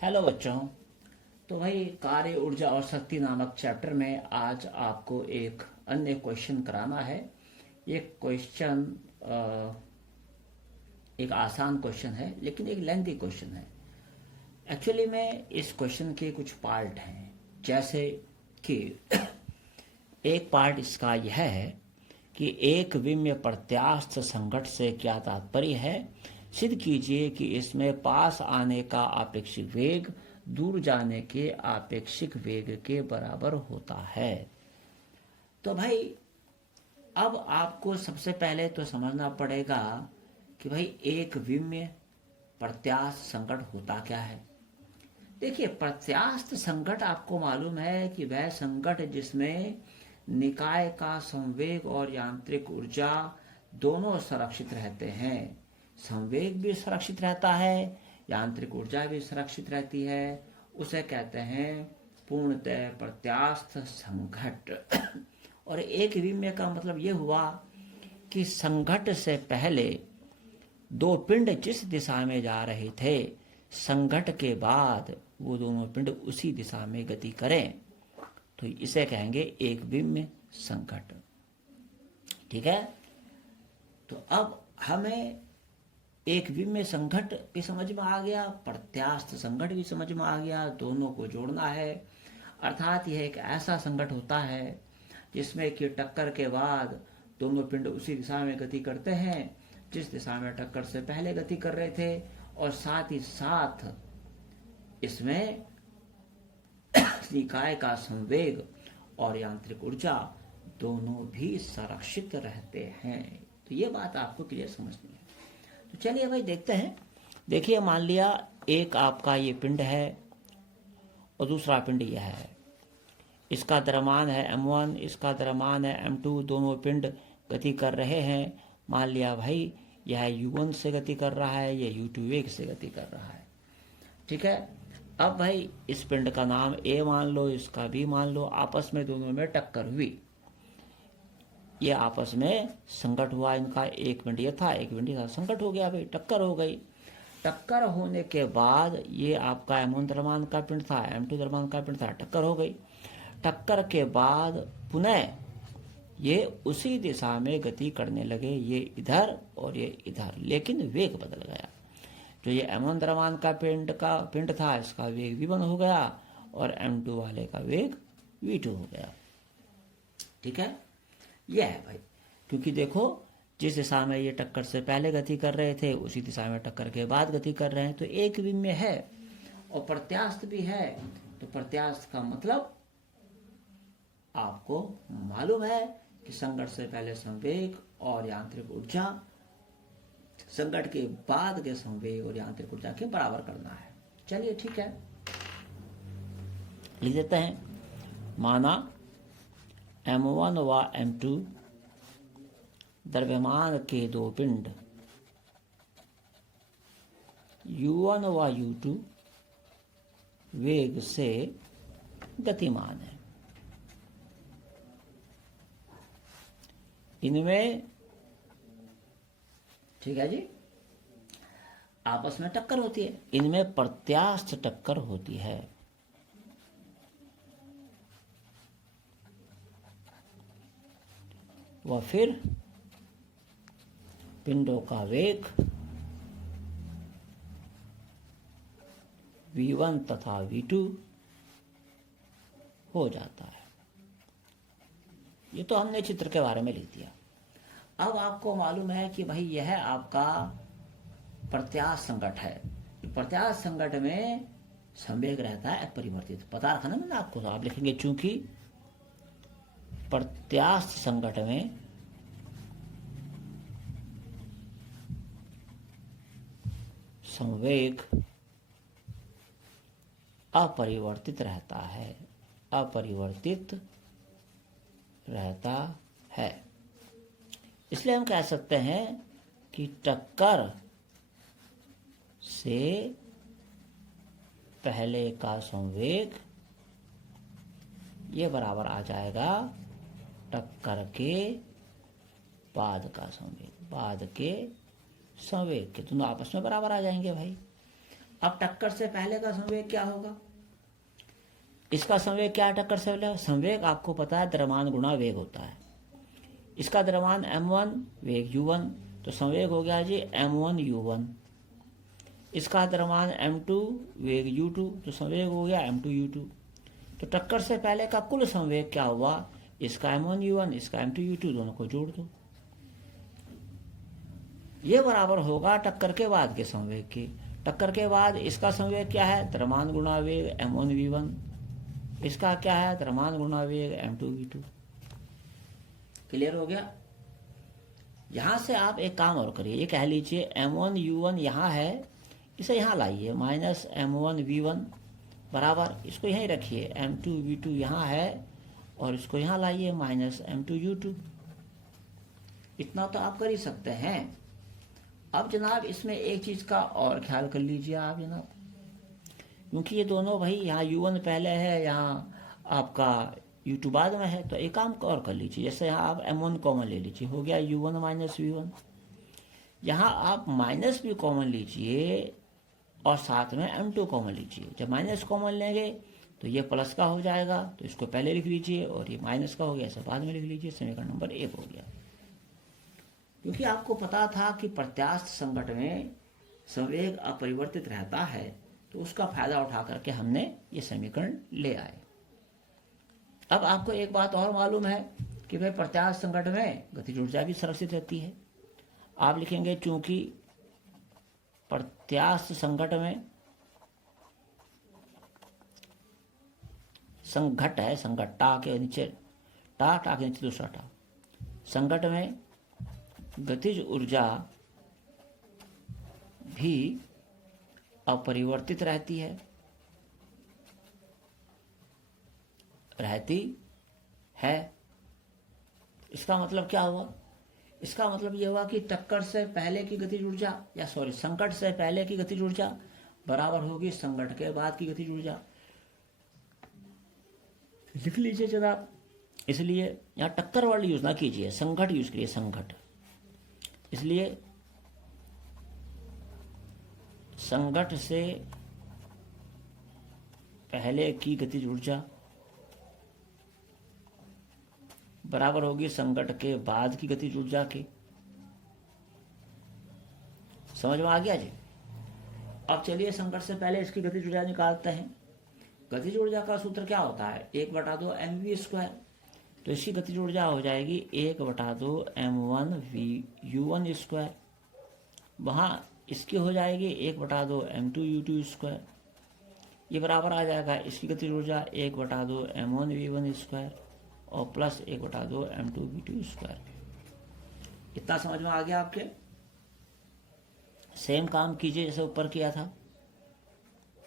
Hello बच्चों। तो भाई कार्य ऊर्जा और शक्ति नामक चैप्टर में आज आपको एक अन्य क्वेश्चन कराना है। ये क्वेश्चन एक आसान क्वेश्चन है लेकिन एक लेंथी क्वेश्चन है। एक्चुअली में इस क्वेश्चन के कुछ पार्ट हैं, जैसे कि एक पार्ट इसका यह है कि एक विम्य प्रत्यास्थ संघट से क्या तात्पर्य है। सिद्ध कीजिए कि इसमें पास आने का आपेक्षिक वेग दूर जाने के आपेक्षिक वेग के बराबर होता है। तो भाई अब आपको सबसे पहले तो समझना पड़ेगा कि भाई एक विम्य प्रत्यास्थ संघट होता क्या है। देखिए, प्रत्यास्थ संघट आपको मालूम है कि वह संघट जिसमें निकाय का संवेग और यांत्रिक ऊर्जा दोनों सुरक्षित रहते हैं। संवेग भी सुरक्षित रहता है, यांत्रिक ऊर्जा भी सुरक्षित रहती है। उसे कहते हैं पूर्णतः प्रत्यास्थ संघट। और एक विम्य का मतलब ये हुआ कि संघट से पहले दो पिंड जिस दिशा में जा रहे थे, संघट के बाद वो दोनों पिंड उसी दिशा में गति करें, तो इसे कहेंगे एक विम्य संघट। ठीक है। तो अब हमें एक विम्य संघट भी समझ में आ गया, प्रत्यास्थ संघट भी समझ में आ गया, दोनों को जोड़ना है। अर्थात यह एक ऐसा संघट होता है जिसमें कि टक्कर के बाद दोनों पिंड उसी दिशा में गति करते हैं जिस दिशा में टक्कर से पहले गति कर रहे थे, और साथ ही साथ इसमें निकाय का संवेग और यांत्रिक ऊर्जा दोनों भी संरक्षित रहते हैं। तो ये बात आपको क्लियर समझनी है। तो चलिए भाई देखते हैं। देखिए, मान लिया एक आपका ये पिंड है और दूसरा पिंड यह है। इसका द्रव्यमान है m1, इसका द्रव्यमान है m2। दोनों पिंड गति कर रहे हैं। मान लिया भाई यह u1 से गति कर रहा है, यह u2 वेग से गति कर रहा है। ठीक है। अब भाई इस पिंड का नाम A मान लो, इसका B मान लो। आपस में दोनों में टक्कर हुई, ये आपस में संघट हुआ। इनका एक पिंड ये था, एक पिंड ये था, संघट हो गया भाई, टक्कर हो गई। टक्कर होने के बाद ये आपका M1 द्रव्यमान का पिंड था, M2 द्रव्यमान का पिंड था, टक्कर हो गई। टक्कर के बाद पुनः ये उसी दिशा में गति करने लगे, ये इधर और ये इधर, लेकिन वेग बदल गया। जो ये M1 द्रव्यमान का पिंड था, इसका वेग V1 हो गया और M2 वाले का वेग V2 हो गया। ठीक है। यह है भाई, क्योंकि देखो जिस दिशा में ये टक्कर से पहले गति कर रहे थे उसी दिशा में टक्कर के बाद गति कर रहे हैं। तो एक विम्य है और प्रत्यास्थ भी है। तो प्रत्यास्थ का मतलब आपको मालूम है कि संघट से पहले संवेग और यांत्रिक ऊर्जा संघट के बाद के संवेग और यांत्रिक ऊर्जा के बराबर करना है। चलिए ठीक है, लिख देते हैं। माना M1 व M2 द्रव्यमान के दो पिंड U1 व U2 वेग से गतिमान है। इनमें, ठीक है जी, आपस में टक्कर होती है। इनमें प्रत्यास्थ टक्कर होती है। वह फिर पिंडों का वेग V1 तथा V2 हो जाता है। ये तो हमने चित्र के बारे में लिख दिया। अब आपको मालूम है कि भाई यह आपका प्रत्यास्थ संघट है। प्रत्यास्थ संघट में संवेग रहता है अपरिवर्तित। पता रखा ना मैंने आपको, तो आप लिखेंगे चूंकि प्रत्यास्थ संघट में संवेग अपरिवर्तित रहता है, अपरिवर्तित रहता है। इसलिए हम कह सकते हैं कि टक्कर से पहले का संवेग ये बराबर आ जाएगा टक्कर के बाद का संवेग। बाद के संवेग के दोनों आपस में बराबर आ जाएंगे भाई। अब टक्कर से पहले का संवेग क्या होगा? इसका संवेग क्या है? टक्कर से पहले संवेग आपको पता है द्रव्यमान गुणा वेग होता है। इसका द्रव्यमान m1, वेग u1, तो संवेग हो गया जी m1 u1। इसका द्रव्यमान m2, वेग u2, तो संवेग हो गया m2 u2। तो टक्कर से पहले का कुल संवेग क्या हुआ? इसका m1 u1, इसका m2 u2, दोनों को जोड़ दो। ये बराबर होगा टक्कर के बाद के संवेग की। टक्कर के बाद इसका संवेग क्या है? द्रव्यमान गुणा वेग m1 v1। इसका क्या है? द्रव्यमान गुणा वेग m2 v2। क्लियर हो गया? यहां से आप एक काम और करिए, ये कह लीजिए m1 u1 यहाँ है, इसे यहाँ लाइए, माइनस m1 v1 बराबर, इसको यहीं रखिए, m2 v2 यहाँ है और इसको यहाँ लाइए, माइनस m2 u2। इतना तो आप कर ही सकते हैं। अब जनाब इसमें एक चीज़ का और ख्याल कर लीजिए आप जनाब, क्योंकि ये दोनों भाई यहाँ u1 पहले है, यहाँ आपका u2 बाद में है, तो एक काम और कर लीजिए, जैसे यहाँ आप m1 कॉमन ले लीजिए, हो गया u1 माइनस v1। यहाँ आप माइनस भी कॉमन लीजिए और साथ में m2 कॉमन लीजिए। जब माइनस कॉमन लेंगे तो ये प्लस का हो जाएगा, तो इसको पहले लिख लीजिए, और ये माइनस का हो गया, ऐसा बाद में लिख लीजिए। समीकरण नंबर 1 हो गया। क्योंकि आपको पता था कि प्रत्यास्थ संकट में संवेग अपरिवर्तित रहता है, तो उसका फायदा उठा करके हमने ये समीकरण ले आए। अब आपको एक बात और मालूम है कि भाई प्रत्यास्थ संकट में गतिज ऊर्जा भी संरक्षित रहती है। आप लिखेंगे चूंकि प्रत्यास्थ संकट में संघट है, संघट टा के नीचे टा के नीचे दूसरा टा, संकट में गतिज ऊर्जा भी अपरिवर्तित रहती है। इसका मतलब क्या हुआ? इसका मतलब यह हुआ कि टक्कर से पहले की गतिज ऊर्जा संकट से पहले की गतिज ऊर्जा बराबर होगी संकट के बाद की गतिज ऊर्जा। लिख लीजिए जनाब। इसलिए यहाँ टक्कर वर्ड यूज ना कीजिए, संकट यूज करिए, संकट। इसलिए संकट से पहले की गतिज ऊर्जा बराबर होगी संकट के बाद की गतिज ऊर्जा के। समझ में आ गया जी? अब चलिए संकट से पहले इसकी गतिज ऊर्जा निकालते हैं। गतिज ऊर्जा का सूत्र क्या होता है? 1/2 mv²। तो इसकी गतिज ऊर्जा हो जाएगी 1/2 m1u1²। वहाँ इसकी हो जाएगी 1/2 m2u2²। ये बराबर आ जाएगा इसकी गतिज ऊर्जा 1/2 m1v1² और प्लस 1/2 m2v2²। इतना समझ में आ गया आपके? सेम काम कीजिए जैसे ऊपर किया था।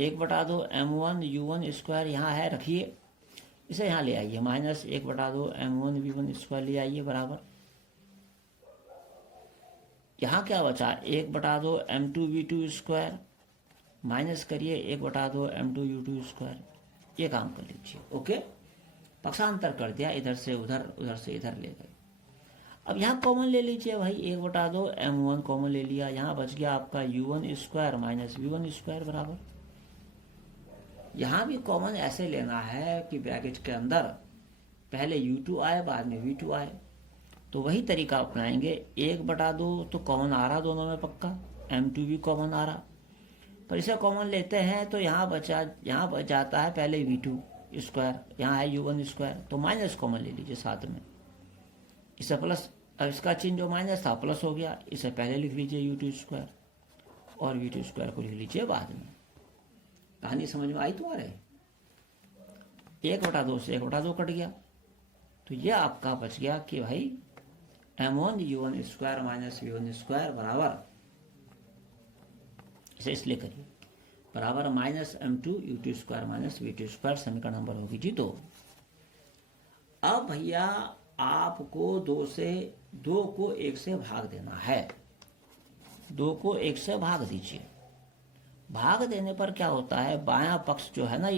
1/2 m1u1² यहाँ है, रखिए, इसे यहाँ ले आइए, माइनस 1/2 m1v1² ले आइए बराबर। यहाँ क्या बचा? 1/2 m2v2², माइनस करिए 1/2 m2u2²। ये काम कर लीजिए। ओके, पक्षांतर कर दिया, इधर से उधर, उधर से इधर ले गए। अब यहाँ कॉमन ले लीजिए भाई, 1/2 m1 कॉमन ले लिया, यहाँ बच गया आपका u1² माइनस v1² बराबर। यहाँ भी कॉमन ऐसे लेना है कि ब्रैकेट के अंदर पहले u2 आए बाद में v2 आए, तो वही तरीका अपनाएंगे। 1/2 तो कॉमन आ रहा दोनों में पक्का, m2 भी कॉमन आ रहा, पर इसे कॉमन लेते हैं तो यहाँ बच जाता है पहले v2², यहाँ है u1², तो माइनस कॉमन ले लीजिए साथ में, इसे प्लस, अब इसका चिन्ह जो माइनस था प्लस हो गया, इसे पहले लिख लीजिए u2² और v2² को लिख लीजिए बाद में। कहानी समझ में आई तुम्हारे? 1/2 से 1/2 कट गया, तो ये आपका बच गया कि भाई m1u1² माइनस v1² बराबर, इसे इसलिए करिए, बराबर माइनस m2u2² माइनस v2²। समीकरण नंबर होगी जी 2। अब भैया आपको 2 को 1 से भाग देना है। 2 को 1 से भाग दीजिए। भाग देने पर क्या होता है? बायां पक्ष जो है ना,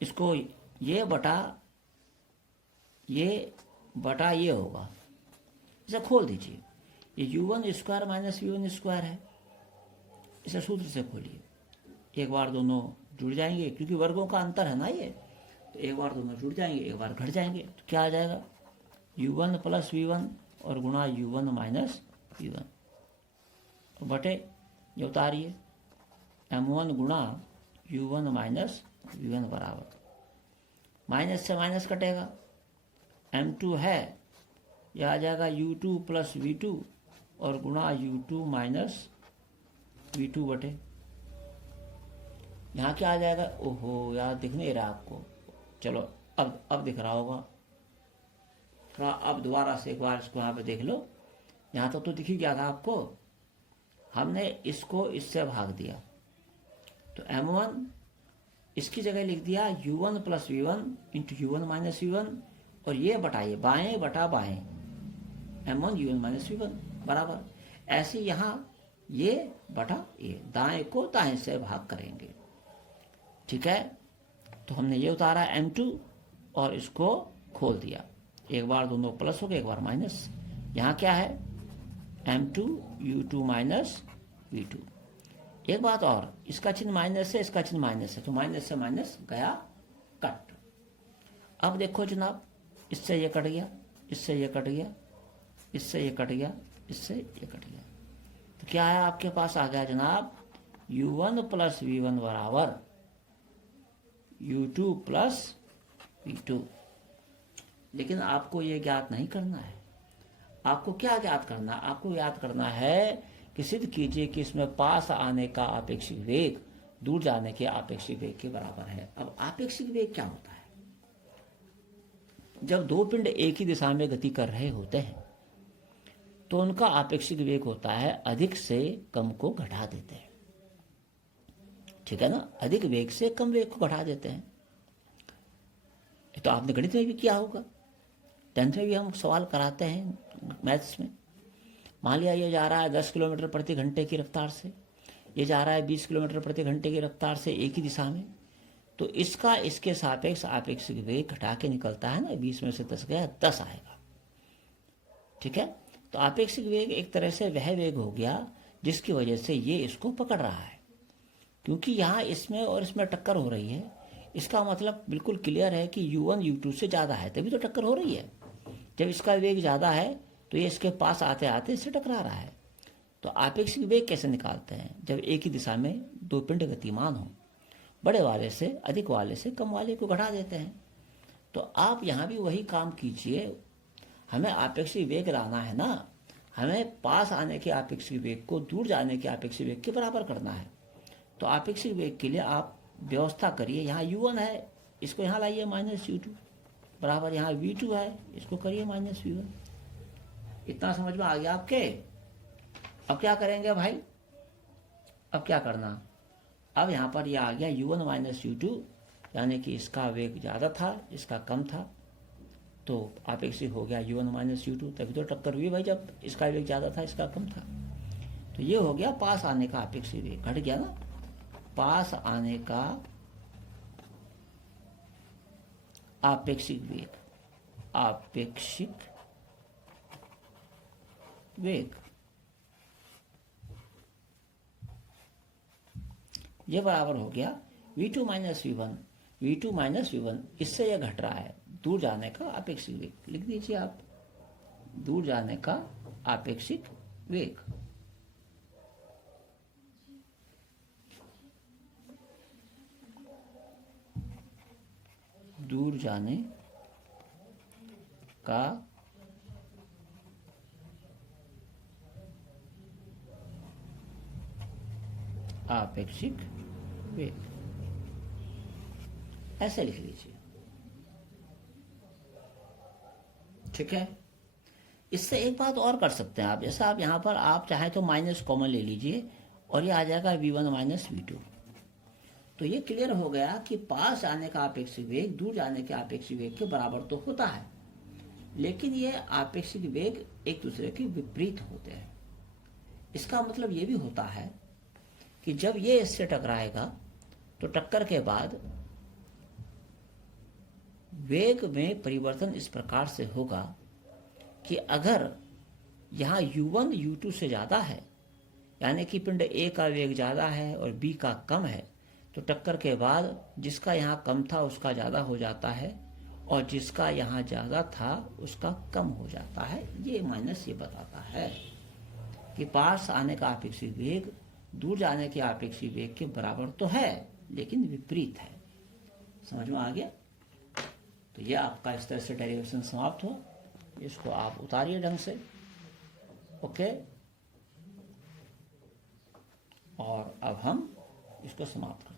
इसको ये बटा ये होगा, इसे खोल दीजिए। ये u1² माइनस v1² है, इसे सूत्र से खोलिए, एक बार दोनों जुड़ जाएंगे, क्योंकि वर्गों का अंतर है ना ये, तो एक बार दोनों जुड़ जाएंगे, एक बार घट जाएंगे, तो क्या आ जाएगा, u1 प्लस v1 और गुणा u1 माइनस v1 बटे, ये उतारिए, m1 गुणा u1 माइनस v1 बराबर, माइनस से माइनस कटेगा, m2 है, यह आ जाएगा u2 प्लस v2 और गुणा u2 माइनस v2 बटे, यहाँ क्या आ जाएगा, ओहो यार दिख नहीं रहा आपको, चलो अब दिख रहा होगा थोड़ा, अब दोबारा से एक बार इसको यहाँ पे देख लो, यहाँ तो दिख ही गया था आपको, हमने इसको इससे भाग दिया, तो m1 इसकी जगह लिख दिया u1 plus v1 into u1 minus v1, और ये बटाइए बाएं बटा बाएं, m1 u1 माइनस v1 बराबर, ऐसे यहाँ ये बटा ये, दाएं को दाएं से भाग करेंगे, ठीक है। तो हमने ये उतारा m2 और इसको खोल दिया, एक बार दोनों प्लस हो गए, एक बार माइनस, यहाँ क्या है m2 u2 माइनस v2। एक बात और, इसका चिन्ह माइनस है, इसका चिन्ह माइनस है, तो माइनस से माइनस गया कट। अब देखो जनाब, इससे ये कट गया, इससे ये कट गया, इससे ये कट गया, इससे ये कट गया, तो क्या है आपके पास आ गया जनाब, u1 प्लस v1 बराबर u2 प्लस v2। लेकिन आपको ये ज्ञात नहीं करना है, आपको क्या ज्ञात करना है, आपको याद करना है कि सिद्ध कीजिए कि इसमें पास आने का आपेक्षिक वेग दूर जाने के आपेक्षिक वेग के बराबर है। अब आपेक्षिक वेग क्या होता है, जब दो पिंड एक ही दिशा में गति कर रहे होते हैं तो उनका आपेक्षिक वेग होता है अधिक से कम को घटा देते हैं, ठीक है ना, अधिक वेग से कम वेग को घटा देते हैं। तो आपने गणित में भी किया होगा, 10th में भी हम सवाल कराते हैं मैथ्स में, मान लिया ये जा रहा है 10 किलोमीटर प्रति घंटे की रफ्तार से, ये जा रहा है 20 किलोमीटर प्रति घंटे की रफ्तार से एक ही दिशा में, तो इसका इसके सापेक्ष आपेक्षिक वेग घटा के निकलता है ना, 20 में से 10 गया 10 आएगा, ठीक है। तो आपेक्षिक वेग एक तरह से वह वेग हो गया जिसकी वजह से ये इसको पकड़ रहा है, क्योंकि यहाँ इसमें और इसमें टक्कर हो रही है, इसका मतलब बिल्कुल क्लियर है कि u1 u2 से ज़्यादा है, तभी तो टक्कर हो रही है। जब इसका वेग ज़्यादा है तो ये इसके पास आते आते इससे टकरा रहा है। तो आपेक्षिक वेग कैसे निकालते हैं, जब एक ही दिशा में दो पिंड गतिमान हो, बड़े वाले से अधिक वाले से कम वाले को घटा देते हैं। तो आप यहाँ भी वही काम कीजिए, हमें आपेक्षिक वेग लाना है ना, हमें पास आने के आपेक्षिक वेग को दूर जाने के आपेक्षिक वेग के बराबर करना है। तो आपेक्षिक वेग के लिए आप व्यवस्था करिए, यहाँ u1 है, इसको यहाँ लाइए माइनस u2 बराबर, यहाँ v2 है, इसको करिए माइनस v1। इतना समझ में आ गया आपके। अब क्या करेंगे भाई, अब क्या करना, अब यहाँ पर यह आ गया u1 माइनस u2, यानी कि इसका वेग ज़्यादा था इसका कम था, तो आपेक्षिक हो गया u1 माइनस u2, तभी तो टक्कर हुई भाई, जब इसका वेग ज़्यादा था इसका कम था। तो ये हो गया पास आने का आपेक्षिक वेग, घट गया ना, पास आने का आपेक्षिक वेग, आपेक्षिक वेग ये बराबर हो गया v2 minus v1, v2 minus v1, इससे यह घट रहा है, दूर जाने का आपेक्षिक वेग लिख दीजिए आप, दूर जाने का आपेक्षिक वेग। दूर जाने का आपेक्षिक वेग, ऐसे लिख लीजिए, ठीक है। इससे एक बात और कर सकते हैं आप, जैसा आप यहाँ पर आप चाहे तो माइनस कॉमन ले लीजिए और ये आ जाएगा v1 माइनस v2। तो ये क्लियर हो गया कि पास आने का आपेक्षिक वेग दूर जाने के आपेक्षिक वेग के बराबर तो होता है, लेकिन ये आपेक्षिक वेग एक दूसरे के विपरीत होते हैं। इसका मतलब ये भी होता है कि जब ये इससे टकराएगा तो टक्कर के बाद वेग में परिवर्तन इस प्रकार से होगा कि अगर यहाँ u1 u2 से ज़्यादा है यानी कि पिंड ए का वेग ज़्यादा है और बी का कम है, तो टक्कर के बाद जिसका यहाँ कम था उसका ज़्यादा हो जाता है और जिसका यहाँ ज़्यादा था उसका कम हो जाता है। ये माइनस ये बताता है कि पास आने का अपेक्षित वेग दूर जाने के अपेक्षित वेग के बराबर तो है लेकिन विपरीत है। समझ में आ गया? तो यह आपका इस तरह से डेरिवेशन समाप्त हो। इसको आप उतारिए ढंग से। ओके, और अब हम इसको समाप्त करें।